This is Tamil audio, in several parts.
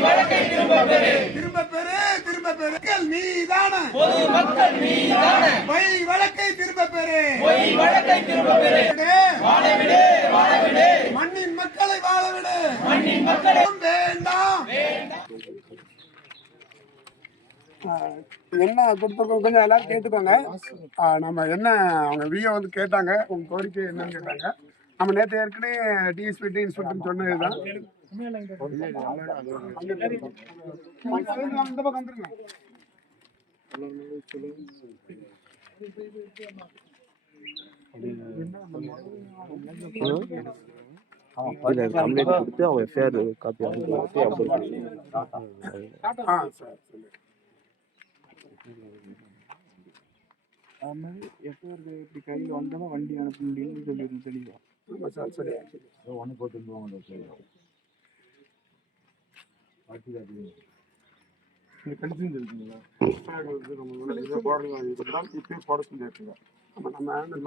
திரும்ப பெறு திரும்ப பெறு. மக்கள் மீதான. பொது மக்கள் மீதான. பொய் வழக்கை திரும்ப பெறு. பொய் வழக்கை திரும்ப பெறு. வாழவிடு வாழவிடு மண்ணின் மக்களை வாழ விடு மண்ணின் மக்களை வேண்டாம். என்ன கொடுத்துருக்கோம் கொஞ்சம் எல்லாரும் கேட்டுக்கோங்க. ஆ, நம்ம என்ன அவங்க விஓ வந்து கேட்டாங்க உங்க கோரிக்கை என்னன்னு கேட்டாங்க. நம்ம நேற்று ஏற்கனவே டிஎஸ்பி டி இன்ஸ்பெக்டர் சொன்னதுதான் இந்த பக்கம் வந்துருங்க இல்ல கம்ப்ளைண்ட் கொடுத்து எஃப்ஐஆர் காப்பி வாங்கி அப்லோட் பண்ணி ஆ சரி சரி அது எஃப்ஐஆர் இப்படி கையில் வந்தாலும் வண்டி அனுப்ப முடியும்னு சொல்லியிருந்தோம் தெளிவா ஆமா சார் சரி ஒன்று போட்டு கன்ஃபியூஸ் இருக்குங்களா இப்பயும் போட சொல்லியிருக்கீங்க நம்ம நம்ம ஹேண்டில்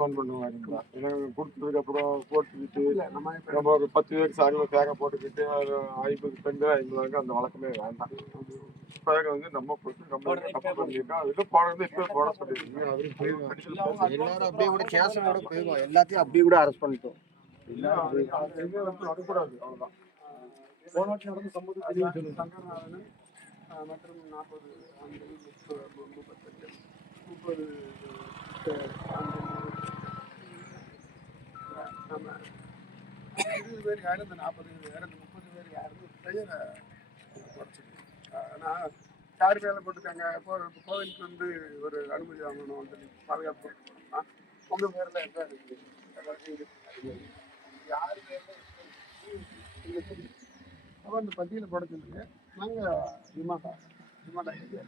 கொடுத்ததுக்கு அப்புறம் போட்டுக்கிட்டு இல்லை நம்ம இப்ப நம்ம ஒரு பத்து பேருக்கு சாரியில் தேங்காய் போட்டுக்கிட்டு அது ஐம்பது பெண்டு ஐம்பது அந்த வழக்கமே வேண்டாம். பேக வந்து நம்ம கொடுத்து நம்ம தப்பு பண்ணியிருக்கோம். அதுக்கு இப்போ போட சொல்லியிருக்கீங்க அது எல்லாரும் அப்படியே கூட எல்லாத்தையும் அப்படியே கூட அரெஸ்ட் பண்ணிட்டோம். வரக்கூடாது அவ்வளோதான் போன வாட்டி நடந்த சம்பவத்துக்கு சங்கரநாதன் ஆஹ், மற்றும் நாற்பது முப்பது முப்பது நம்ம இருபது பேர் யார் இந்த நாற்பது பேர் இந்த முப்பது பேர் யாருன்னு பெயரை குறைச்சிருக்கு ஆனால் யார் வேலை போட்டுருக்காங்க இப்போ கோவிலுக்கு வந்து ஒரு அனுமதி வாங்கணும் சொல்லி பாதுகாப்பு உங்கள் பேரில் என்ன இருக்குது யார் பேரில் அப்போ அந்த பட்டியலை போட சொல்லுங்க நாங்கள் விமாட்டா விமாட்டா ஏரியா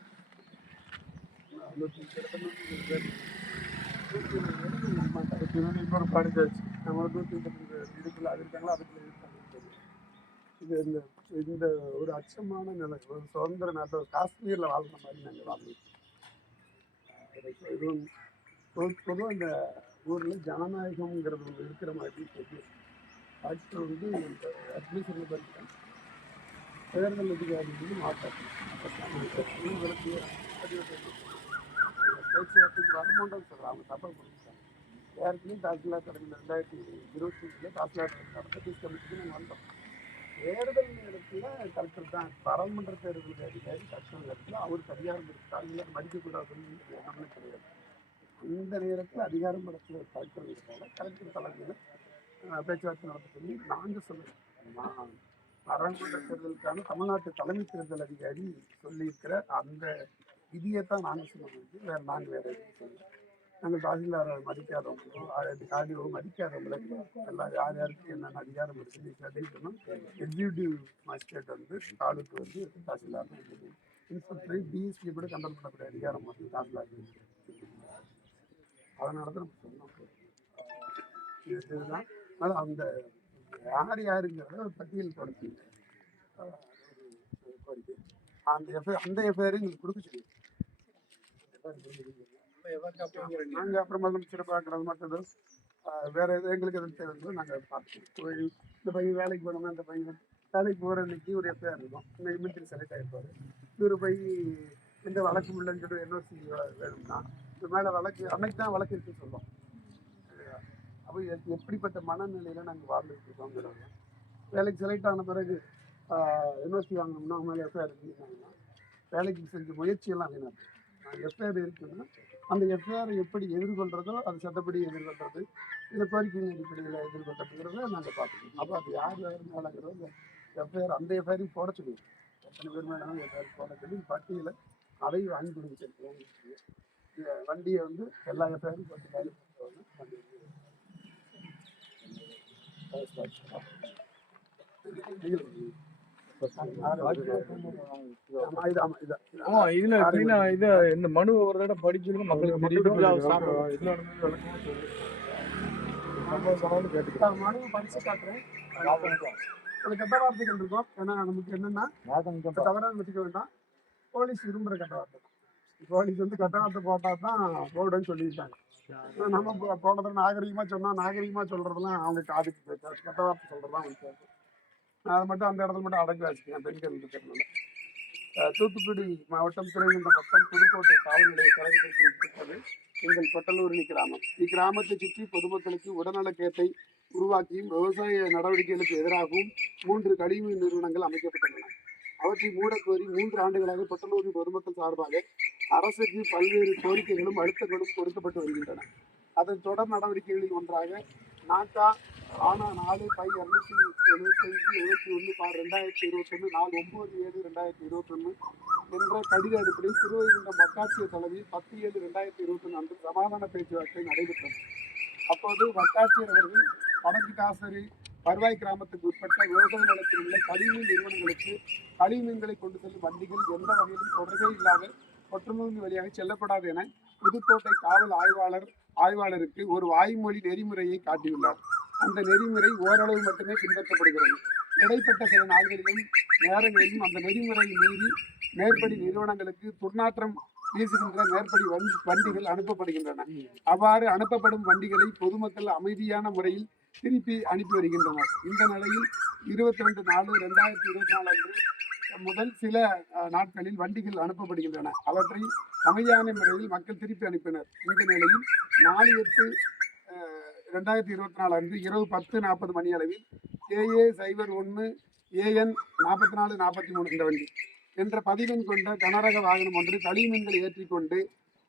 நூற்றி கிட்டத்தட்ட நூற்றி பேர் இன்னொரு படிச்சாச்சு நம்ம ஒரு நூற்றி இதுக்குள்ள அது இருக்காங்களோ அதுக்குள்ள இருக்காங்க இது இந்த இந்த ஒரு அச்சமான நிலை ஒரு சுதந்திர நாட்டில் காஷ்மீரில் வாழ்ற மாதிரி நாங்கள் வாழ்ந்துட்டு இது பொதுவாக இந்த ஊரில் ஜனநாயகம்ங்கிறது ஒன்று இருக்கிற மாதிரி தெரியும் டாக்டர் வந்து இந்த அட்மிஷன் பார்த்தீங்கன்னா தேர்தல் அதிகாரி வந்து மாட்டாங்க பேச்சு வரமாட்டோம்னு சொல்கிறாங்க அவங்க தப்பாக பண்ணிட்டாங்க ஏற்கனவே தாசில்தார் கடந்த ரெண்டாயிரத்தி இருபத்தி அஞ்சில் தாசில்தார் நடத்த பீஸ் கமிஷனுக்கு நாங்கள் வந்தோம். தேர்தல் நேரத்தில் கலெக்டர் தான். பாராளுமன்ற தேர்தல் அதிகாரி கலெக்டர் நேரத்தில் அவருக்கு அதிகாரம் இருக்கு அதிகாரம் மதிக்கக்கூடாதுன்னு நம்மளுக்கு கிடையாது. அந்த நேரத்தில் அதிகாரம் படத்தில் கலெக்டர் இருக்காங்க. கலெக்டர் தலைமையில் பேச்சுவார்த்தை நடத்த சொல்லி நாங்கள் சொல்லுவோம் பாராளுமன்ற தேர்தலுக்கான தமிழ்நாட்டு தலைமை தேர்தல் அதிகாரி சொல்லியிருக்கிற அந்த இதையே தான் நாங்கள் சொன்னோம் வேறு நாங்கள் வேறு எதுவும் நாங்கள் தாசில்தாரை மதிக்காதவங்களோ ஆடியோ மதிக்காதவங்களும் எல்லாம் யார் யாருக்கு என்னென்ன அதிகாரம் இருக்குது அப்படின்னு சொன்னோம் எக்ஸிக்யூட்டிவ் மஜிஸ்ட்ரேட் வந்து தாலுக்கு வந்து தாசில்தார் இன்ஸ்பெக்டரை டிஎஸ்பி கூட கண்ட்ரோல் பண்ணக்கூடிய அதிகாரம் வந்து தாசில்தார் அதனால தான் நம்ம சொன்னோம் இது- இதுதான். அதனால் அந்த யார் யாருங்கிறத ஒரு பட்டியல் கொடுத்து கோரிக்கை. அந்த எஃப்ஐ அந்த எஃப்ஐஆரையும் எங்களுக்கு கொடுக்க சொல்லி நாங்கள் அப்புறம் முதலமைச்சரை பார்க்குறது மற்றது ஆஹ் வேற எது எங்களுக்கு எதுவும் தேவைங்களோ நாங்கள் பார்த்துக்கோம் இந்த பையன் வேலைக்கு போனோம்னா இந்த பையன் வேலைக்கு போகிற அன்னைக்கு ஒரு எஃப்ஐஆர் இருக்கும். இன்னைக்கு மிலிட்டரி செலக்ட் ஆகிருப்பாரு இவர் போய் எந்த வழக்கு இல்லைன்னு சொல்லி என்ஓசி வேணும்னா இது மேலே வழக்கு அன்னைக்கு தான் வழக்கு இருக்குன்னு சொல்லுவோம் அப்போ எ- எப்படிப்பட்ட மனநிலையில் நாங்கள் வாழ்ந்துட்டு இருக்கோங்கிறது வேலைக்கு செலக்ட் ஆன பிறகு என்ஓசி வாங்கணும்னா அவங்க மேலே எஃப்ஐஆர் இருக்குன்னாங்கன்னா வேலைக்கு செஞ்ச முயற்சியெல்லாம் வீணாக எஃப்ஐஆர் இருக்குதுன்னா அந்த எஃப்ஐஆர் எப்படி எதிர்கொள்றதோ அது சட்டப்படி எதிர்கொள்றது இந்த கோரிக்கையின் அடிப்படையில் எதிர்கொள்றதுங்கிறத நாங்கள் பார்த்துக்கோம் அப்போ அது யார் யார் அந்த எஃப்ஐஆர் அந்த எஃப்ஐஆரையும் போட சொல்லுவோம் எத்தனை பேர் மேலும் எஃப்ஐஆர் போட சொல்லி பட்டியலை அதையும் வாங்கி கொடுத்துருக்கோம். இந்த வண்டியை வந்து எல்லா எஃப்ஐஆரும் போட்டு வேலை பண்ணுறவங்க வண்டி Thank you. இதுல clean-ஆ இது இந்த மனு ஒரு தடவை படிச்சிருக்கோம் மக்களுக்கு தெரியும். மனுவை படிச்சு காட்டுறேன். கெட்ட வார்த்தைகள் இருக்கும். ஏன்னா நமக்கு என்னன்னா இப்ப தவறாக வச்சுக்க வேண்டாம். போலீஸ் விரும்புற கெட்ட வார்த்தை போலீஸ் வந்து கெட்ட வார்த்தை போட்டா தான் போடுன்னு சொல்லியிருக்காங்க. நம்ம போனதுல நாகரிகமா சொன்னா நாகரிகமா சொல்றதெல்லாம் அவங்க காதுக்கு கேட்காது கெட்ட வார்த்தை சொல்றதுலாம் அவங்க கேட்கும் நான் அதை மட்டும் அந்த இடத்துல மட்டும் அடங்கி வச்சுக்கேன் பெண்கள் இருக்கிறதுனால தூத்துக்குடி மாவட்டம் துறைமுக பக்கம் புதுக்கோட்டை காவல் நிலைய கழகத்திற்கு உட்பட்டது எங்கள் பொட்டலூரணி கிராமம். இக்கிராமத்தை சுற்றி பொதுமக்களுக்கு உடல்நலக்கேட்டை உருவாக்கியும் விவசாய நடவடிக்கைகளுக்கு எதிராகவும் மூன்று கழிவு நிறுவனங்கள் அமைக்கப்பட்டுள்ளன. அவற்றை மூடக்கோரி மூன்று ஆண்டுகளாக பொட்டலூரின் பொதுமக்கள் சார்பாக அரசுக்கு பல்வேறு கோரிக்கைகளும் அழுத்தங்களும் கொடுக்கப்பட்டு வருகின்றன. அதன் தொடர் நடவடிக்கைகளில் ஒன்றாக நாட்டா ஆனா நாலு பை இரநூத்தி எழுபத்தஞ்சு எழுபத்தி ஒன்று பார் ரெண்டாயிரத்தி இருபத்தொன்று நாலு ஒம்பது ஏழு ரெண்டாயிரத்தி இருபத்தொன்று என்ற கடித அடிப்படையில் திருவைகுண்டம் வட்டாட்சியர் தலைமையில் பத்து ஏழு ரெண்டாயிரத்தி இருபத்தொன்று அன்று சமாதான பேச்சுவார்த்தை நடைபெற்றது. அப்போது வட்டாட்சியர் அவர்கள் வடக்கு காசரி வருவாய் கிராமத்துக்கு உட்பட்ட விவசாய நிலத்தில் உள்ள கழிவுநீர் நிறுவனங்களுக்கு கழிவு மீன்களை கொண்டு செல்லும் வண்டிகள் எந்த வகையிலும் தொடர்பே இல்லாத ஒற்றுநூல் வழியாக செல்லப்படாது என புதுக்கோட்டை காவல் ஆய்வாளர் ஆய்வாளருக்கு ஒரு வாய்மொழி நெறிமுறையை காட்டியுள்ளார். அந்த நெறிமுறை ஓரளவு மட்டுமே பின்பற்றப்படுகிறது. இடைப்பட்ட சில நாள்களிலும் நேரங்களிலும் அந்த நெறிமுறை மீறி மேற்படி நிறுவனங்களுக்கு துர்நாற்றம் வீசுகின்ற மேற்படி வண்டி வண்டிகள் அனுப்பப்படுகின்றன. அவ்வாறு அனுப்பப்படும் வண்டிகளை பொதுமக்கள் அமைதியான முறையில் திருப்பி அனுப்பி வருகின்றனர். இந்த நிலையில் இருபத்தி ரெண்டு நாலு ரெண்டாயிரத்தி இருபத்தி நாலு அன்று முதல் சில நாட்களில் வண்டிகள் அனுப்பப்படுகின்றன. அவற்றை அமைதியான முறையில் மக்கள் திருப்பி அனுப்பினர். இந்த நிலையில் நாலு எட்டு ரெண்டாயிரத்தி இருபத்தி நாலு அன்று இரவு பத்து நாற்பது மணி அளவில் ஏஏ சைபர் ஒன்று ஏஎன் நாற்பத்தி நாலு நாற்பத்தி மூணு இந்த வண்டி என்ற பதிவெண் கொண்ட கனரக வாகனம் ஒன்று கழிவுமீன்களை ஏற்றிக்கொண்டு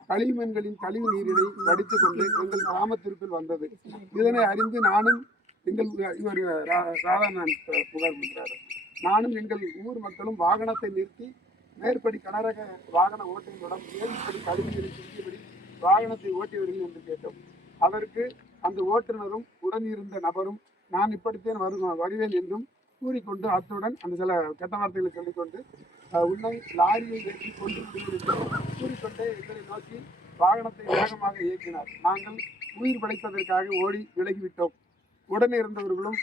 கழிவுமீன்களின் கழிவு நீரினை வடித்துக் கொண்டு எங்கள் கிராமத்திற்குள் வந்தது. இதனை அறிந்து நானும் எங்கள் இவர் ரா- ராதாநாதன் புகார் பண்ணுறாரு நானும் எங்கள் ஊர் மக்களும் வாகனத்தை நிறுத்தி மேற்படி கனரக வாகன ஓட்டுநரிடம் ஏற்படி கழிவுநீரை சுற்றியபடி வாகனத்தை ஓட்டியவர்கள் என்று கேட்டோம். அதற்கு அந்த ஓட்டுநரும் உடன் இருந்த நபரும் நான் இப்படித்தான் வரு வருவேன் என்றும் கூறிக்கொண்டு அத்துடன் அந்த சில கெட்ட வார்த்தைகளை சொல்லிக்கொண்டு உன்னை லாரியை ஏற்றி கொண்டு கூறிக்கொண்டே எங்களை நோக்கி வாகனத்தை வேகமாக இயக்கினார். நாங்கள் உயிர் பிழைப்பதற்காக ஓடி விலகிவிட்டோம். உடனே இருந்தவர்களும்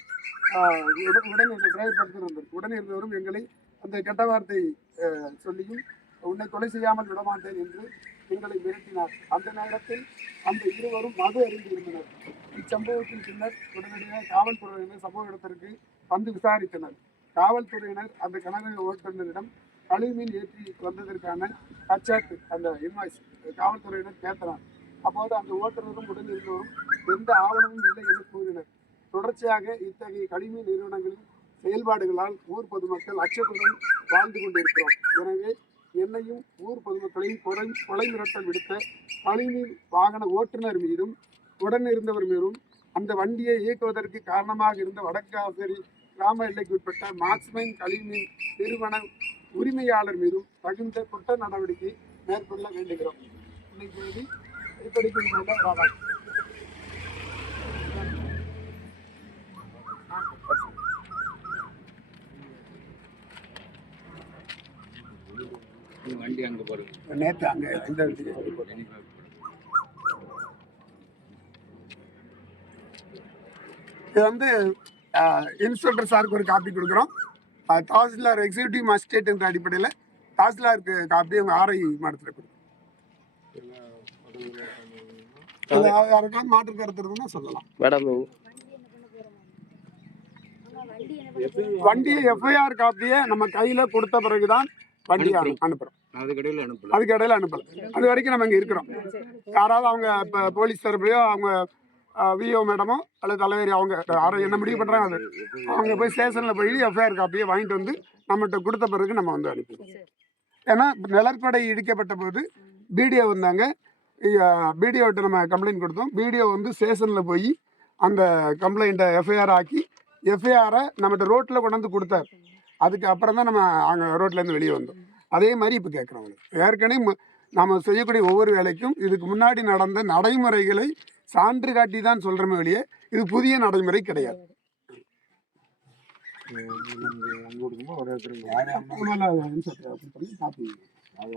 உடனே உடன் உடன் இருந்த டிரைவர் பக்கத்தில் இருந்தார் இருந்தவரும் எங்களை அந்த கெட்ட வார்த்தை சொல்லியும் உன்னை கொலை செய்யாமல் விடமாட்டேன் என்று எங்களை மிரட்டினார். அந்த நேரத்தில் அந்த இருவரும் மது அறிந்து இருந்தனர். இச்சம்பவத்தின் பின்னர் உடனடியாக காவல்துறையினர் சம்பவ இடத்திற்கு வந்து விசாரித்தனர். காவல்துறையினர் அந்த கனரக ஓட்டுநரிடம் கழிவுமீன் ஏற்றி வந்ததற்கான கச்சாட்டு அந்த இன்வாய்ஸ் காவல்துறையினர் கேட்டனர். அப்போது அந்த ஓட்டுநரும் உடனிருந்தோரும் எந்த ஆவணமும் இல்லை என்று கூறினர். தொடர்ச்சியாக இத்தகைய கழிவுநீர் நிறுவனங்களின் செயல்பாடுகளால் ஊர் பொதுமக்கள் அச்சத்துடன் வாழ்ந்து கொண்டிருக்கிறோம் எனவே என்னையும் ஊர் பொதுமக்களையும் கொலை கொலை மிரட்டல் விடுத்த கழிவு வாகன ஓட்டுநர் மீதும் உடன் இருந்தவர் மீதும் அந்த வண்டியை இயக்குவதற்கு காரணமாக இருந்த வடக்காசேரி கிராம எல்லைக்கு உட்பட்ட மார்க்ஸ்மைன் கழிவு நிறுவன உரிமையாளர் மீதும் தகுந்த குற்ற நடவடிக்கை மேற்கொள்ள வேண்டுகிறோம் இன்னைக்கு தேதி ராதாகிருஷ்ணன். வண்டி அங்க போடுங்க நேற்று அங்கே இந்த இது வந்து இன்ஸ்பெக்டர் சாருக்கு ஒரு காப்பி கொடுக்குறோம். தாசில்தார் எக்ஸிக்யூட்டிவ் மஜிஸ்ட்ரேட் என்ற அடிப்படையில் தாசில்தாருக்கு காப்பி அவங்க ஆர்ஐ மாடத்தில் கொடுக்குறோம். அது யாருக்காவது மாற்று கருத்து இருக்குன்னா சொல்லலாம். மேடம் வண்டி எஃப்ஐஆர் காப்பியை நம்ம கையில் கொடுத்த பிறகுதான் வண்டி அனு- அனுப்புறோம். அது கடையில் அனுப்பல. அதுக்கு இடையில அனுப்பல. அது வரைக்கும் நம்ம இங்கே இருக்கிறோம். யாராவது அவங்க இப்போ போலீஸ் தரப்புலையோ அவங்க விஓ மேடமோ அல்லது தலைவரி அவங்க யாரோ என்ன முடிவு பண்ணுறாங்க அது அவங்க போய் ஸ்டேஷனில் போய் எஃப்ஐஆர் காப்பியை வாங்கிட்டு வந்து நம்மகிட்ட கொடுத்த பிறகு நம்ம வந்து அனுப்பிடுவோம். ஏன்னா நிழற்படை இடிக்கப்பட்ட போது பிடிஓ வந்தாங்க. பிடிஓட்ட நம்ம கம்ப்ளைண்ட் கொடுத்தோம். பிடிஓ வந்து ஸ்டேஷனில் போய் அந்த கம்ப்ளைண்ட்டை எஃப்ஐஆர் ஆக்கி எஃப்ஐஆரை நம்மகிட்ட ரோட்டில் கொண்டு வந்து கொடுத்தார். அதுக்கு அப்புறம் தான் நம்ம அங்கே ரோட்லேருந்து வெளியே வந்தோம். அதே மாதிரி இப்போ கேட்குறவங்க ஏற்கனவே நம்ம செய்யக்கூடிய ஒவ்வொரு வேலைக்கும் இதுக்கு முன்னாடி நடந்த நடைமுறைகளை சான்று காட்டி தான் சொல்கிறோமே வெளியே இது புதிய நடைமுறை கிடையாது. அங்க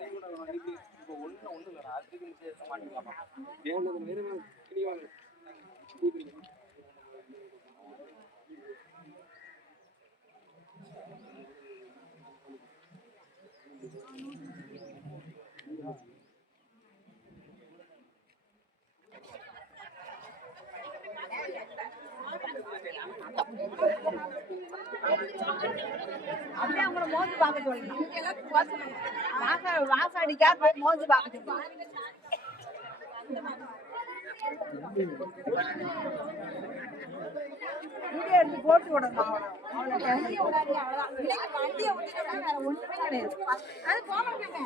அதனால இன்ஸ்பெக்டர் அப்படி பண்ணி காப்பி யார் யார் மேல மண்டை கையெழுத்து அந்த எஃப்ஐஆர் போட்டு அந்த எஃப்ஐஆர் சேர்த்து அப்படியே அவங்கள மோந்து பார்க்க சொல்லுங்க வாச வாசம் அடிக்கா போய் மோந்து பார்க்க சொல்லுங்க வீடியோ எடுத்து போட்டு விடணும் அவளை. வண்டியை விடாதீங்க, வண்டியை விட்டுட்டோம்னா வேற ஒண்ணுமே கிடையாது. அது போக மாட்டாங்க.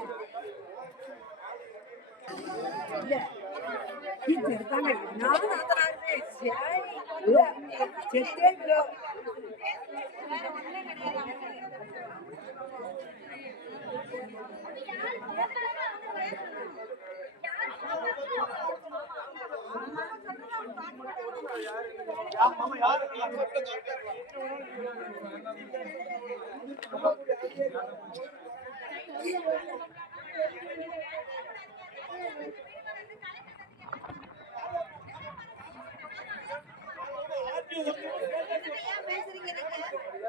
இது இருக்காங்க. நானும் நாத்தனாருமே. சரி. செத்தே விடும்.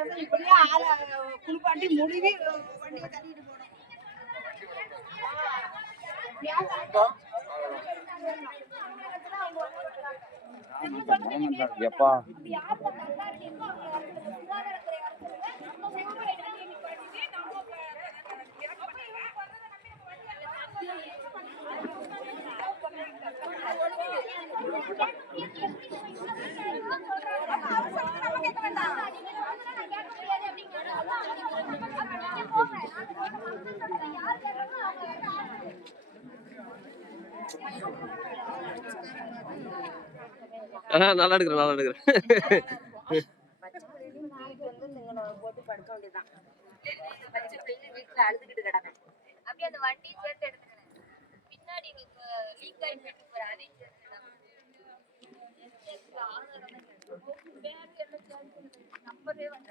கிடையாது இப்படியே ஆளை குளிப்பாட்டி முடிவி வண்டியை தள்ளிட்டு போனோம் எப்பா நல்லா எடுக்கிறேன் நல்லா எடுக்கிறேன் லீக் ஆயிட்டு போற அதையும் சேர்த்து நம்பரே வந்து